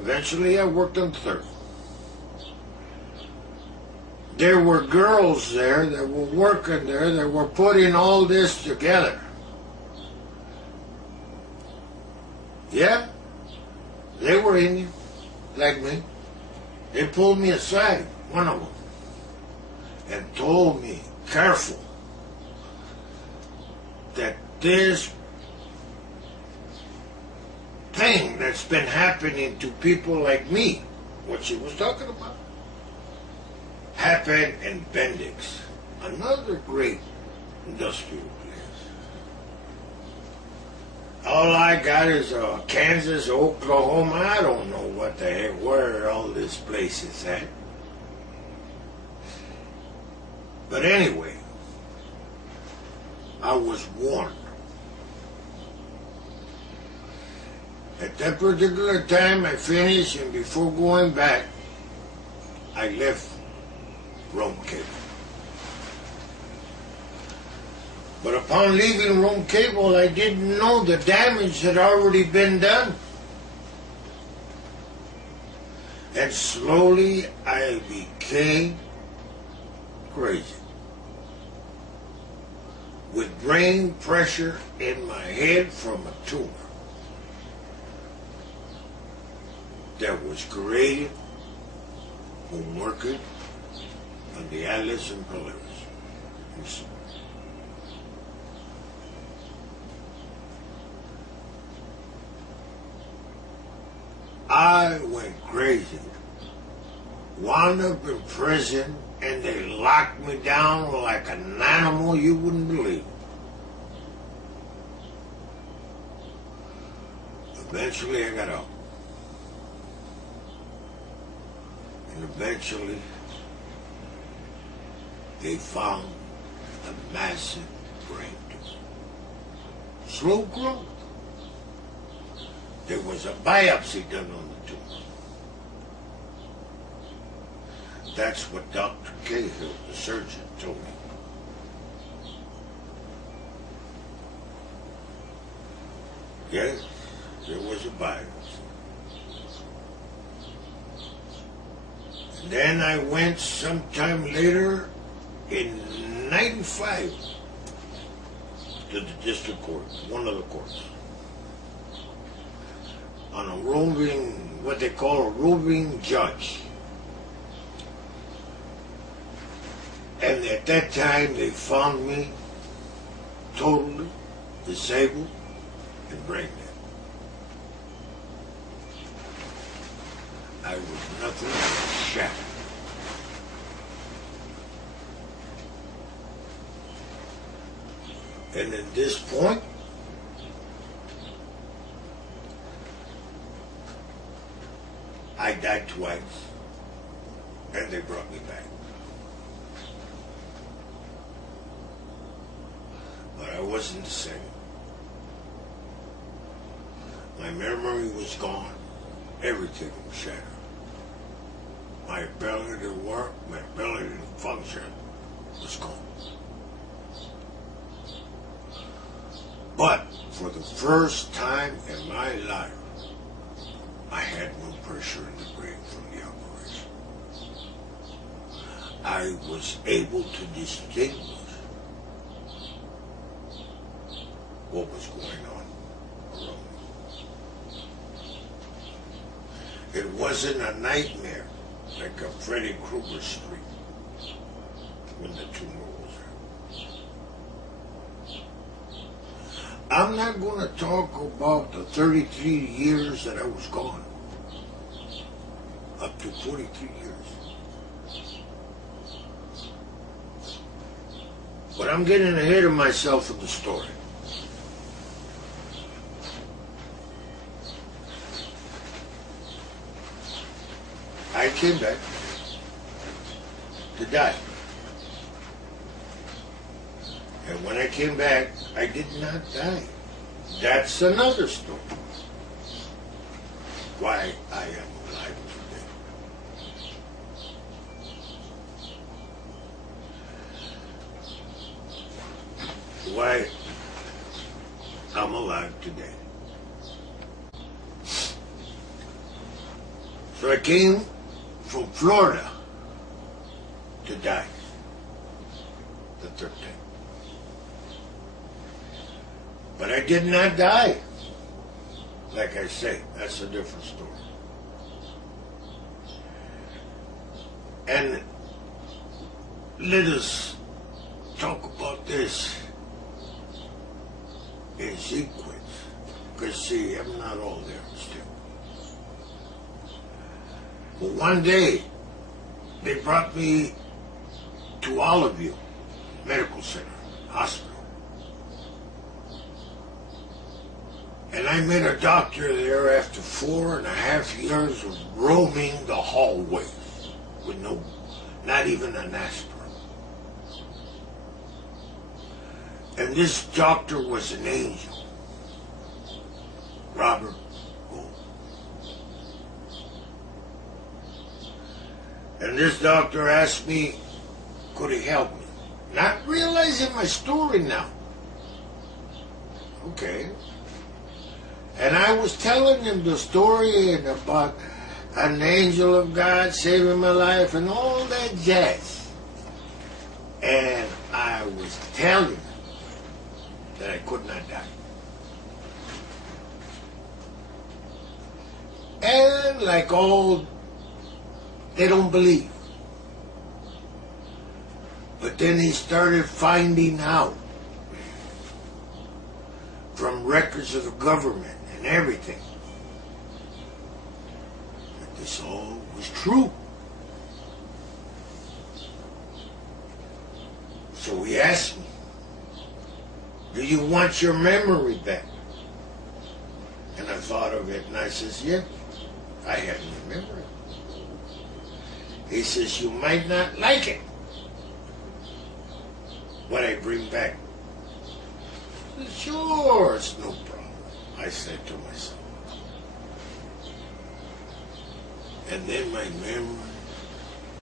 Eventually I worked on third. There were girls there that were working there that were putting all this together. Yeah, they were Indian, like me. They pulled me aside, one of them, and told me, careful, that this thing that's been happening to people like me, what she was talking about, happened in Bendix, another great industrial place. All I got is Kansas, Oklahoma. I don't know what the heck, where all this place is at. But anyway, I was warned. At that particular time, I finished, and before going back, I left Rome Cable. But upon leaving Rome Cable, I didn't know the damage had already been done. And slowly I became crazy, with brain pressure in my head from a tumor that was created from working on the Atlas and Polaris. I went crazy, wound up in prison, and they locked me down like an animal you wouldn't believe. Eventually I got out. And eventually they found a massive brain tumor. Slow growth. There was a biopsy done on the tumor. That's what Dr. Cahill, the surgeon, told me. Yes, there was a biopsy. And then I went sometime later in '95 to the district court, one of the courts, on a roving, what they call a roving judge. And at that time, they found me totally disabled and brain dead. I was nothing but shattered. And at this point, I died twice, and they brought me back. But I wasn't the same. My memory was gone. Everything was shattered. My ability to work, my ability to function was gone. But for the first time in my life, I had no pressure in the brain from the operation. I was able to distinguish what was going on around me. It wasn't a nightmare like a Freddy Krueger streak when the tumor was there. I'm not going to talk about the 33 years that I was gone, up to 43 years. But I'm getting ahead of myself in the story. I came back to die. And when I came back, I did not die. That's another story. Why I am alive today. Why I'm alive today. So I came from Florida to die the third time. But I did not die. Like I say, that's a different story. And let us talk about this in sequence. Because see, I'm not all there still. But one day, they brought me to all of you, medical center, hospital. And I met a doctor there after 4.5 years of roaming the hallways with not even an aspirin. And this doctor was an angel, Robert. And this doctor asked me, could he help me? Not realizing my story now. Okay. And I was telling him the story and about an angel of God saving my life and all that jazz. And I was telling him that I could not die. And like all, they don't believe. But then he started finding out from records of the government and everything that this all was true. So he asked me, do you want your memory back? And I thought of it and I says, yeah, I have your memory. He says, you might not like it, what I bring back. I said, sure, it's no problem, I said to myself. And then my memory